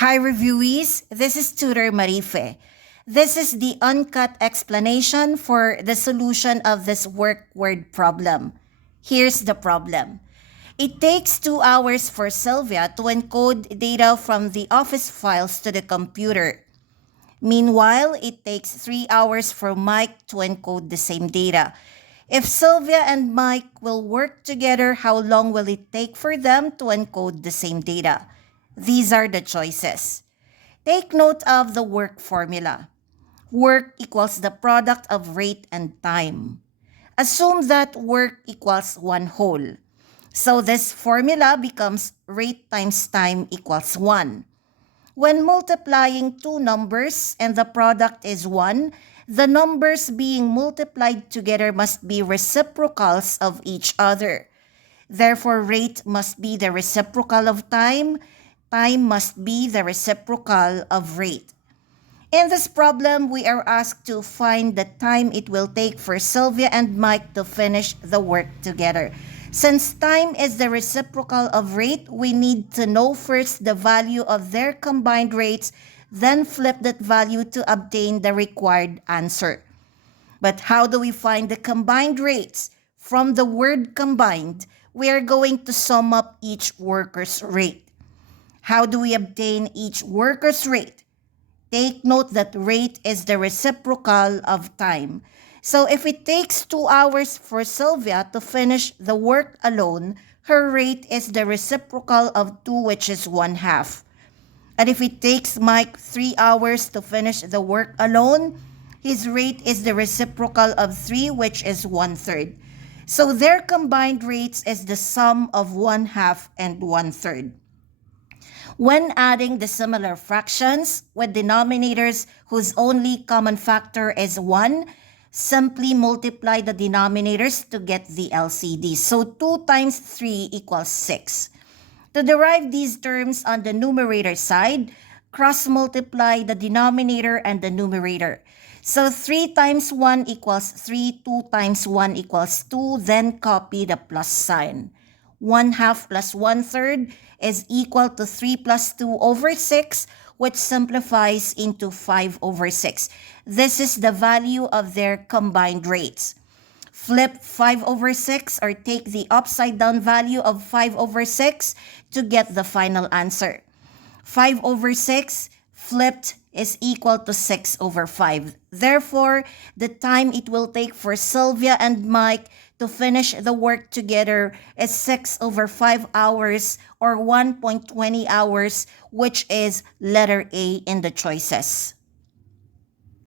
Hi reviewees, this is Tutor Marife. This is the uncut explanation for the solution of this work word problem. Here's the problem. It takes 2 hours for Sylvia to encode data from the office files to the computer. Meanwhile, it takes 3 hours for Mike to encode the same data. If Sylvia and Mike will work together, how long will it take for them to encode the same data? These are the choices. Take note of the work formula. Work equals the product of rate and time. Assume that work equals one whole. So this formula becomes rate times time equals 1. When multiplying two numbers and the product is 1, the numbers being multiplied together must be reciprocals of each other. Therefore, rate must be the reciprocal of time. Time must be the reciprocal of rate. In this problem, we are asked to find the time it will take for Sylvia and Mike to finish the work together. Since time is the reciprocal of rate, we need to know first the value of their combined rates, then flip that value to obtain the required answer. But how do we find the combined rates? From the word combined, we are going to sum up each worker's rate. How do we obtain each worker's rate? Take note that rate is the reciprocal of time. So if it takes 2 hours for Sylvia to finish the work alone, her rate is the reciprocal of 2, which is 1/2. And if it takes Mike 3 hours to finish the work alone, his rate is the reciprocal of 3, which is 1/3. So their combined rates is the sum of 1/2 and 1/3. When adding the similar fractions with denominators whose only common factor is 1, simply multiply the denominators to get the LCD. So 2 times 3 equals 6. To derive these terms on the numerator side, cross-multiply the denominator and the numerator. So 3 times 1 equals 3, 2 times 1 equals 2, then copy the plus sign. 1/2 plus 1/3 is equal to 3 plus 2 over 6, which simplifies into 5 over 6. This is the value of their combined rates. Flip 5 over 6 or take the upside down value of 5 over 6 to get the final answer. 5 over 6 flipped is equal to 6 over 5. Therefore, the time it will take for Sylvia and Mike to finish the work together is 6 over 5 hours or 1.20 hours, which is letter A in the choices.